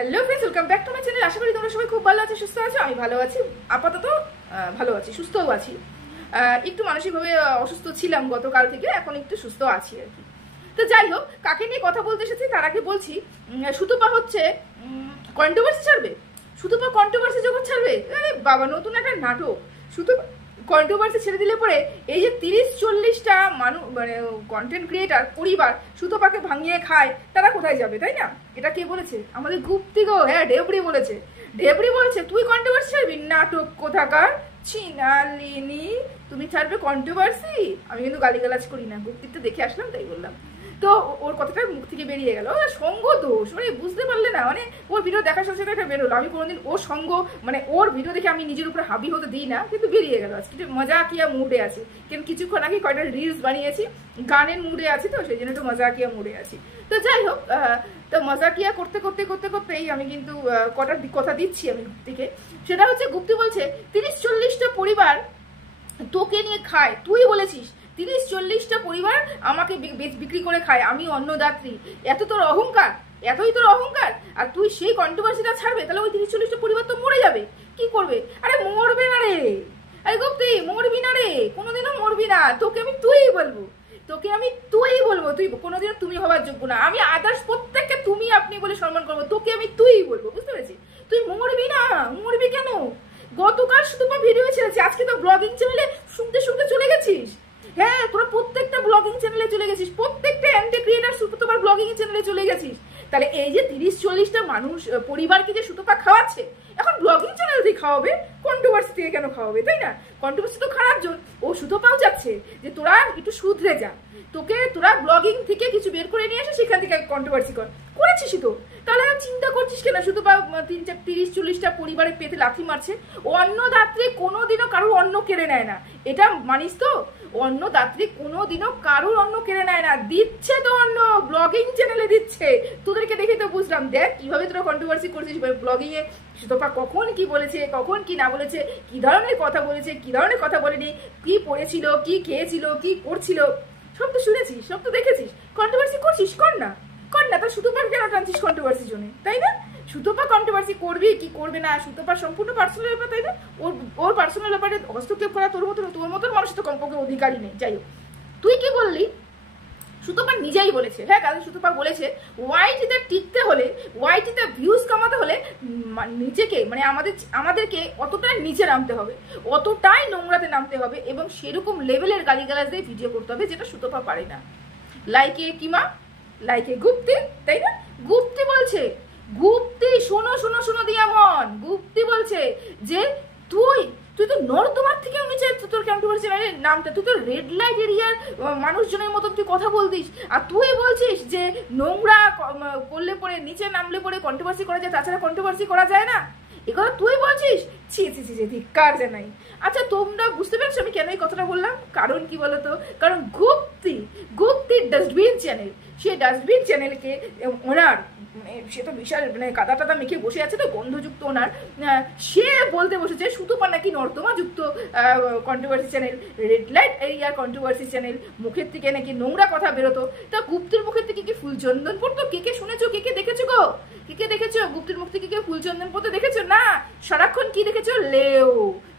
Hello friends, welcome back to my channel. আশা করি তোমরা সবাই খুব ভালো আছো, সুস্থ আছো। আমি ভালো আছি, আপাতত ভালো আছি, সুস্থও আছি। একটু মানসিকভাবে অসুস্থ ছিলাম গতকাল থেকে, এখন একটু সুস্থ আছি আর কি। তো যাই হোক, কাকে নিয়ে কথা বলতে এসেছি তার আগে বলছি, সুতপা হচ্ছে কন্ট্রোভার্সি ছাড়বে। সুতপা কন্ট্রোভার্সি যখন ছাড়বে, আরে বাবা, নতুন একটা নাটক। সুতপা কন্ট্রোভার্সি ছেড়ে দিলে পরে এই যে 30-40টা মানুষ, মানে কন্টেন্ট ক্রিয়েটার পরিবার সুতপাকে ভাঙিয়ে খায়, তারা কোথায় যাবে, তাই না? এটা কে বলেছে? আমাদের গুপ্তি গো, হ্যাঁ, ঢেবরি বলেছে। ঢেবরি বলছে তুই কন্ট্রোভার্সি ছাড়বি? নাটক কোথাকার চিনালিনি, তুমি ছাড়বে কন্ট্রোভার্সি? আমি কিন্তু গালিগালাজ করি না, গুপ্তিতে দেখে আসলাম তাই বললাম। তো ওর কথাটা মুখ থেকে বেরিয়ে গেল, সঙ্গ দোষ, মানে বুঝতে পারলে না, মানে ওর ভিডিও দেখার সাথে সাথে একটা বেরোলো। আমি কোনোদিন ওর সঙ্গ, মানে ওর ভিডিও দেখে আমি নিজের উপরে হাবি হতে দিই না, কিন্তু বেরিয়ে গেল আজকে। মজাকিয়া মুডে আছে, কিন্তু কিছুক্ষণ আগে কয়টা রিলস বানিয়েছি, গানের মুডে আছি, তো সেই জন্য একটু মজাকিয়া মুডে আছি। তো যাই হোক, তো মজাকিয়া করতে করতে করতে করতেই আমি কিন্তু কটার কথা দিচ্ছি আমি গুপ্তিকে। সেটা হচ্ছে, গুপ্তি বলছে 30-40টা পরিবার তোকে নিয়ে খায়, তুই বলেছিস 30-40টা পরিবার আমাকে বিক্রি করে খায়, আমি অন্নদাত্রী। এত তোর অহংকার, এতই তোর অহংকার, আর তুই সেই কন্ট্রোভার্সিটা ছাড়বে, তাহলে ওই 30-40টা পরিবার তো মরে যাবে। কি করবে? আরে মরবে না রে, আরে গুপ্তি, মরবি না রে, কোনোদিনও মরবি না। তোকে আমি তুই বলবো, তোকে আমি তুই বলবো, তুই কোনোদিনও তুমি হওয়ার যোগ্য না। আমি আদার্স প্রত্যেককে তুমি আপনি বলে সম্মান করবো, তোকে আমি তুই বলবো, বুঝতে পেরেছি? তুই মরবি না। মরবি কেন? গতকাল শুধু ভিডিও ছেড়েছি, আজকে তো ব্লগিং চ্যানেলে শুনতে শুনতে চলে গেছিস। হ্যাঁ, তোরা প্রত্যেকটা ব্লগিং চ্যানেলে চলে গেছিস, প্রত্যেকটা এমডি ক্রিয়েটার সুতপার ব্লগিং চ্যানেলে চলে গেছিস। তাহলে এই যে 30-40টা মানুষ পরিবারকে যে সুতপা খাওয়াচ্ছে, এখন ব্লগিং চ্যানেল থেকে খাওয়াবে, কন্ট্রোভার্সি থেকে কেন খাওয়াবে, তাই না? কন্ট্রোভার্সি তো খারাপ জন, ও সুতপাও যাচ্ছে যে তোরা একটু শুধরে যা, তোকে তোরা ব্লগিং থেকে কিছু বের করে নিয়ে এসে সেখান থেকে কন্ট্রোভার্সি করেছিস তো। তাহলে চিন্তা করছিস কেন? সুতপা 30-40টা পরিবারের পেতে লাথি মারছে। অন্নদাত্রী কোনোদিনও কারোর অন্ন কেড়ে নেয় না, এটা মানিস তো? অন্নদাত্রী কোনোদিনও কারোর অন্ন কেড়ে নেয় না, দিচ্ছে তো অন্ন, ব্লগিং চ্যানেলে দিচ্ছে। তোদেরকে দেখে তো বুঝলাম, দেখ কিভাবে তোরা কন্ট্রোভার্সি করছিস ব্লগিং এ। সুতপা কখন কি বলেছে, কখন কি না বলেছে, কি ধরনের কথা বলেছে, কি ধরনের কথা বলেনি, কি পড়েছিল, কি খেয়েছিল, কি করছিল, সব তো শুনেছিস, সব তো দেখেছিস। কন্ট্রোভার্সি করছিস, কর না, কর না। তা সুতপার কেন টানছিস কন্ট্রোভার্সির জন্য, তাই না? সুতপা কন্ট্রোভার্সি করবি কি করবে না, সুতপার সম্পূর্ণ পার্সোনাল ব্যাপার, তাই না? ওর পার্সোনাল ব্যাপারে হস্তক্ষেপ করা তোর মতন মানুষ তো কমপক্ষে অধিকারই নেই। যাই হোক, তুই কি বললি? সুতপা নিজেই বলেছে, হ্যাঁ, কারণ সুতপা বলেছে ওয়াইটিতে টিকতে হলে, ওয়াইটিতে ভিউজ কামাতে হলে নিজেকে, মানে আমাদেরকে অতটাই নিচে নামতে হবে, অতটাই নোংরাতে নামতে হবে, এবং সেরকম লেভেলের গালিগালাজ দিয়ে ভিডিও করতে হবে, যেটা সুতপা পারে না। লাইকে কিমা, লাইকে গুপ্তি, তাই না? গুপ্তি বলছে, গুপ্তি শোনো শোনো শোনো দিয়া মন, গুপ্তি বলছে যে তুই তো নর্দমার থেকেও নিচে তোর কন্ট্রোভার্সি নামটা, তুই তো রেড লাইট এরিয়ার মানুষজনের মতন তুই কথা বলতিস, আর তুই বলছিস যে নোংরা করলে পরে, নিচে নামলে পরে কন্ট্রোভার্সি করা যায়, তাছাড়া কন্ট্রোভার্সি করা যায় না, এ কথা তুই বলছিস? ছি ছি ছি, ধিক্কার জানাই। আচ্ছা, তোমরা বুঝতে পারছো আমি কেন এই কথাটা বললাম? কারণ কি বলতো? কারণ গুপ্তির ডাস্টবিন চ্যানেল, সেই ডাস্টবিন চ্যানেলকে ওনার, মানে সে তো বিশাল, মানে কাদা টাদা মেখে বসে আছে তো, গন্ধযুক্ত ওনার, সে বলতে বসেছে সুতপা নাকি নর্দমা যুক্ত controversy channel, red light area controversy channel, মুখের থেকে নাকি নোংরা কথা বেরোতো। তা গুপ্তির মুখের থেকে কি ফুলচন্দন পড়তো? কে শুনেছো, কে দেখেছো গো? কে দেখেছো? গুপ্তির মুখ থেকে ফুলচন্দন পড়তে দেখেছো? না, সারাক্ষণ কি দেখেছো? লেও।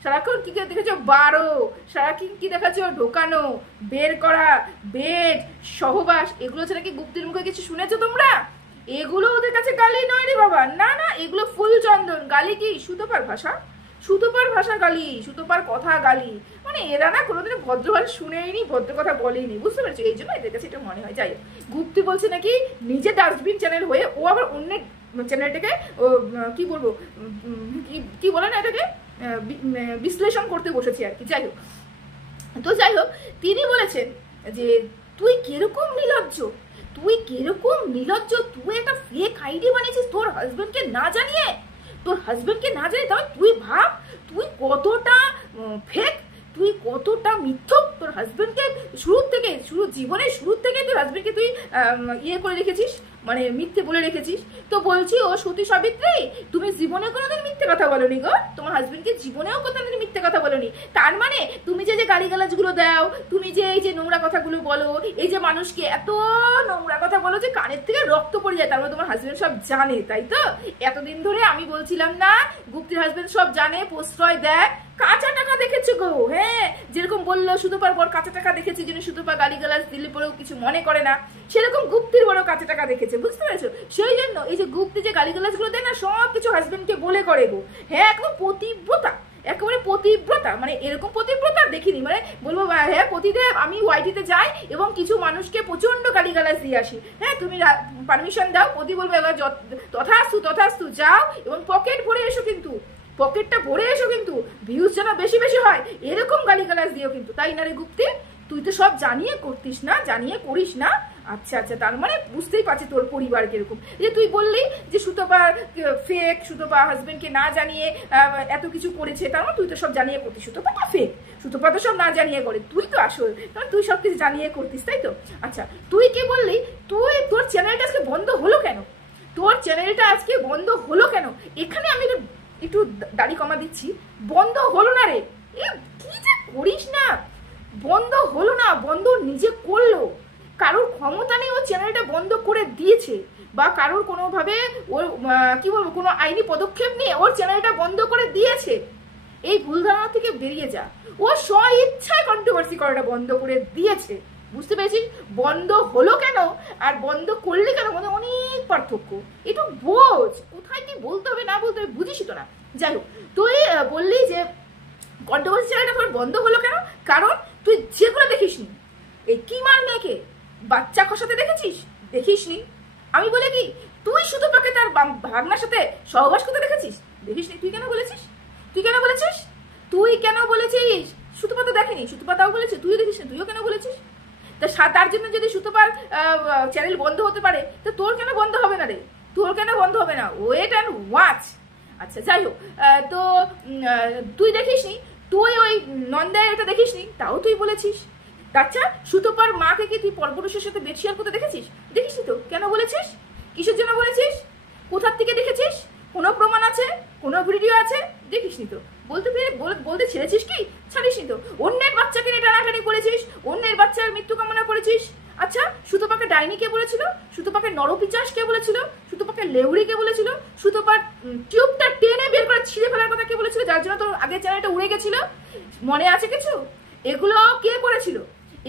সারাক্ষণ কি দেখেছো? 12। সারাক্ষণ কি দেখাচ্ছো? ঢোকানো, বের করা, বেড, সহবাস, এগুলো ছাড়া কি গুপ্তির মুখে কিছু শুনেছো তোমরা? এগুলো ওদের কাছে গালি নয় রে বাবা, না না, এগুলো ফুল চন্দন। গালি কি? সুতপার ভাষা, সুতপার ভাষা গালি, সুতপার কথা গালি, মানে এরা না কোনোদিন ভদ্র ভাষা শুনেইনি, ভদ্র কথা বলেনি, বুঝতে পারছো? এই জন্য এদের কাছে এটা মনে হয়। যাই হোক, গুপ্তি বলছে নাকি নিজে ডাস্টবিন চ্যানেল হয়ে ও আবার অন্যের চ্যানেলটাকে কি বলবো, কি বলে না এটাকে, বিশ্লেষণ করতে বসেছে আর কি। যাই হোক, তো যাই হোক, তিনি বলেছেন যে তুই কিরকম নির্লজ্জ, তুই কিরকম নির্লজ্জ, তুই একটা ফেক আইডি বানিয়েছিস তোর হাজবেন্ডকে না জানিয়ে, তোর হাজবেন্ডকে না জানিয়ে। তাহলে তুই ভাব তুই কতটা ফেক, তুই কতটা মিথ্যক। তোর হাজবেন্ডকে জীবনের শুরু থেকে তোর হাজবেন্ডকে তুই ইয়ে করে রেখেছিস, মানে মিথ্যে বলে রেখেছিস। তো বলছি ও সতী সাবিত্রী, তুমি জীবনে কোনোদিন মিথ্যে কথা বলোনি গো, তোমার হাজবেন্ডকে জীবনেও কোনোদিন মিথ্যে কথা বলোনি। তার মানে তুমি যে গালিগালাজগুলো দাও, তুমি যে এই যে নোংরা কথাগুলো বলো, এই যে মানুষকে এত নোংরা কথা বলো যে কানের থেকে রক্ত পড়ে যায়, তার মানে তোমার হাজবেন্ড সব জানে, তাই তো? এতদিন ধরে আমি বলছিলাম না গুপ্তির হাজবেন্ড সব জানে, প্রশ্রয় দেয়, কাঁচা টাকা দেখেছে গো। হ্যাঁ, যেরকম বললো সুতোপার বর কাঁচা টাকা দেখেছে, যিনি সুতোপা গালিগালাজ দিলে পরেও কিছু মনে করে না, সেরকম গুপ্তির বড় কাঁচা টাকা দেখেছে, বুঝতে পেরেছো? সেই জন্য এই যে গুপ্তি যে গালিগালাজ গুলো দেয় না, সব কিছু হাজবেন্ডকে বলে করে গো। হ্যাঁ, একদম পতিব্রতা, একেবারে পতিব্রতা, মানে এরকম পতিব্রতা দেখিনি। মানে বলবো হ্যাঁ পতিদেব, আমি ওয়াইটিতে যাই এবং কিছু মানুষকে প্রচন্ড গালিগালাজ দিয়ে আসি, হ্যাঁ তুমি পারমিশন দাও। পতি বলবো এবার তথাস্তু তথাস্তু, যাও এবং পকেট ভরে এসো, কিন্তু পকেটটা ভরে এসো, কিন্তু ভিউজ যেন বেশি বেশি হয়, এরকম গালিগালাজ দিও কিন্তু, তাই না রে গুপ্তি? তুই তো সব জানিয়ে করতিস না, জানিয়ে করিস না। আচ্ছা আচ্ছা, তার মানে বুঝতেই পারছি তোর পরিবার কিরকম। যে তুই বললি যে সুতপা ফেক, সুতপা হাজবেন্ডকে না জানিয়ে এত কিছু করেছে, তার মানে তুই তো সব জানিয়ে করতিস। সুতপা তো ফেক, সুতপা তো সব না জানিয়ে করে, তুই তো আসল, কারণ তুই সব কিছু জানিয়ে করতিস, তাই তো? আচ্ছা, তুই কি বললি তোর চ্যানেলটা আজকে বন্ধ হলো কেন? তোর চ্যানেলটা আজকে বন্ধ হলো কেন? এখানে আমি একটু দাড়ি কমা দিচ্ছি, বন্ধ হলো না রে। এ কি যে করিস না, বন্ধ হলো না, বন্ধ নিজে করলো। কারোর ক্ষমতা নেই ও চ্যানেলটা বন্ধ করে দিয়েছে, বা কারোর কোনোভাবে ওর কি বলবো কোনো আইনি পদক্ষেপ নিয়ে ওর চ্যানেলটা বন্ধ করে দিয়েছে। এই ভুল ধারণা থেকে বেরিয়ে যা। ও স্ব ইচ্ছায় কন্ট্রোভার্সি করাটা বন্ধ করে দিয়েছে, বুঝতে পেরেছিস? বন্ধ হলো কেন আর বন্ধ করলে কেন, মানে অনেক পার্থক্য। একটু বোঝ, কোথায় কি বলতে হবে না বলতে হবে বুঝিস তো না। যাই হোক, তুই বললি যে কন্ট্রোভার্সি চ্যানেলটা বন্ধ হলো কেন, কারণ তুই যেগুলো দেখিস নি, এই কি মার মেয়েকে বাচ্চা খসাতে দেখেছিস? দেখিস নি। আমি বলে কি, তুই সুতপাকে তার ভাগনার সাথে সহবাস করতে দেখেছিস? দেখিস নি। তুই কেন বলেছিস? তুই কেন বলেছিস? তুই কেন বলেছিস? সুতপা তো দেখেনি, সুতপা তাও বলেছে, তুইও দেখিস না, তুইও কেন বলেছিস? তার জন্য যদি সুতপার চ্যানেল বন্ধ হতে পারে, তো তোর কেন বন্ধ হবে না রে? তোর কেন বন্ধ হবে না? Wait and watch. আচ্ছা, যাই হোক, তো তুই দেখিস নি, তুই ওই নন্দায় ওটা দেখিস নি, তাও তুই বলেছিস। আচ্ছা, সুতপার মাকে কি তুই পরপুরুষের সাথে বেড শেয়ার করতে দেখেছিস? দেখিস নি তো, কেন বলেছিস? কিসের জন্য বলেছিস? কোথার থেকে দেখেছিস? কোনো প্রমাণ আছে? কোনো ভিডিও আছে? দেখিস নি তো। বলতে ছেড়েছিস কি? ছাড়িস নি তো। অন্যের বাচ্চাকে নিয়ে টানাটানি করেছিস, অন্যের বাচ্চার মৃত্যু কামনা করেছিস। আচ্ছা, সুতপাকে ডাইনি কে বলেছিল? সুতপাকে নরপিচাস কে বলেছিল? সুতপাকে লেউড়ি কে বলেছিল? সুতপার টিউবটা টেনে বের করে ছিঁড়ে ফেলার কথা কে বলেছিল, যার জন্য তোর আগের চ্যানেলটা উড়ে গেছিল? মনে আছে কিছু? এগুলো কে করেছিল?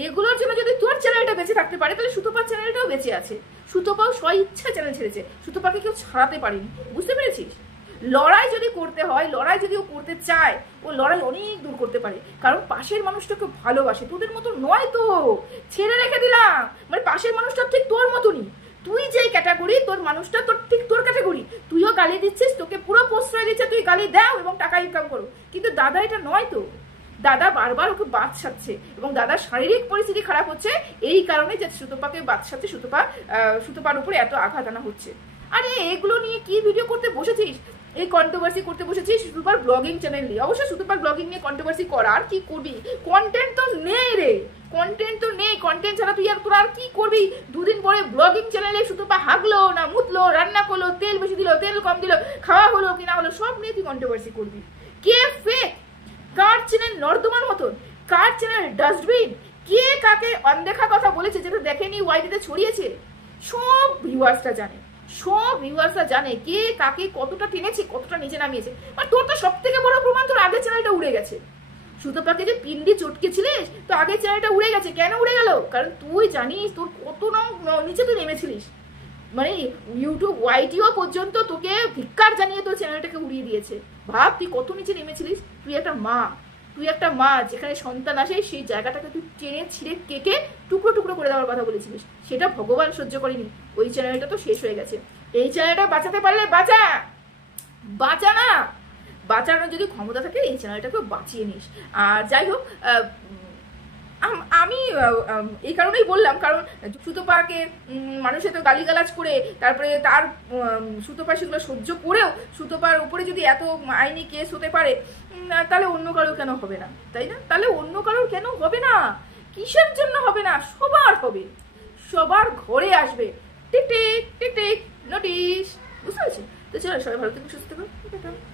এগুলোর জন্য যদি তোর চ্যানেলটা বেঁচে থাকতে পারে, তাহলে সুতপার চ্যানেলটাও বেঁচে আছে। সুতপাও স্ব ইচ্ছা চ্যানেল ছেড়েছে, সুতপাকে কেউ ছাড়াতে পারেনি, বুঝতে পেরেছিস? লড়াই যদি করতে হয়, লড়াই যদি ও করতে চায়, ও লড়াই অনেক দূর করতে পারে, কারণ পাশের মানুষটাকে ভালোবাসে। তোদের মতো নয় তো, ছেড়ে রেখে দিলাম। মানে পাশের মানুষটা ঠিক তোর মতনই, তুই যেই ক্যাটাগরি, তোর মানুষটা তোর ঠিক তোর ক্যাটাগরি। তুইও গালি দিচ্ছিস, তোকে পুরো প্রশ্রয় দিচ্ছে, তুই গালি দাও এবং টাকা ইনকাম করো। কিন্তু দাদা এটা নয় তো, দাদা বারবার ওকে বাঁচাচ্ছে এবং দাদার শারীরিক পরিস্থিতি খারাপ হচ্ছে এই কারণে যে সুতপাকে বাঁচাচ্ছে, সুতপার উপরে এত আঘাত আনা হচ্ছে। আরে এগুলো নিয়ে কি ভিডিও করতে বসেছিস? এই কন্ট্রোভার্সি করতে বসেছিস সুতপার ব্লগিং চ্যানেল নিয়ে। অবশ্যই সুতপার ব্লগিং নিয়ে কন্ট্রোভার্সি কর, আর কি করবি? কন্টেন্ট তো নেই রে, কন্টেন্ট তো নেই। কন্টেন্ট ছাড়া তুই তোরা আর কি করবি? দুদিন পরে ব্লগিং চ্যানেলে সুতপা হাগলো না মুতলো, রান্না করলো, তেল বেশি দিল, তেল কম দিল, খাওয়া হলো কি না হলো, সব নিয়ে তুই কন্ট্রোভার্সি করবি। কে ফেক? কার চ্যানেল নর্দমার মতন? কার চ্যানেল ডাস্টবিন? কে কাকে অনদেখা কথা বলেছে যেটা দেখেনি ওয়াইটিতে ছড়িয়েছে? সব ভিউয়ার্সরা জানে, সব ভিউয়ার্সরা জানে কে কাকে কতটা টেনেছে, কতটা নিচে নামিয়েছে। আর তোর তো সব থেকে বড় প্রমাণ, তোর আগের চ্যানেলটা উড়ে গেছে। সুতপাকে যে পিন্ডি চটকেছিলিস, তো আগের চ্যানেলটা উড়ে গেছে। কেন উড়ে গেল? কারণ তুই জানিস তোর কত নিচে তুই নেমেছিলিস। মানে ইউটিউব ওয়াইটিও পর্যন্ত তোকে ধিক্কার জানিয়ে তোর চ্যানেলটাকে উড়িয়ে দিয়েছে। ভাব তুই কত নিচে নেমেছিলিস। তুই একটা মা, যেখানে সন্তান আসে সেই জায়গাটাকে তুই টেনে ছিঁড়ে কেটে টুকরো টুকরো করে দেওয়ার কথা বলেছিলিস। সেটা ভগবান সহ্য করেনি, ওই চ্যানেলটা তো শেষ হয়ে গেছে। এই চ্যানেলটা বাঁচাতে পারলে বাঁচা না, বাঁচানোর যদি ক্ষমতা থাকে এই চ্যানেলটাকে বাঁচিয়ে নিস। আর যাই হোক, আমি এই কারণেই বললাম, কারণ সুতপাকে মানুষে তো গালিগালাজ করে, তারপরে তার সুতপা সেগুলো সহ্য করেও সুতপার উপরে যদি এত আইনি কেস হতে পারে, তাহলে অন্য কারোর কেন হবে না, তাই না? তাহলে অন্য কারোর কেন হবে না? কিসের জন্য হবে না? সবার হবে, সবার ঘরে আসবে। Tick tick tick tick notice, বুঝতে পারছি? তো চলো সবাই ভালো থেকে সুস্থ থাকো।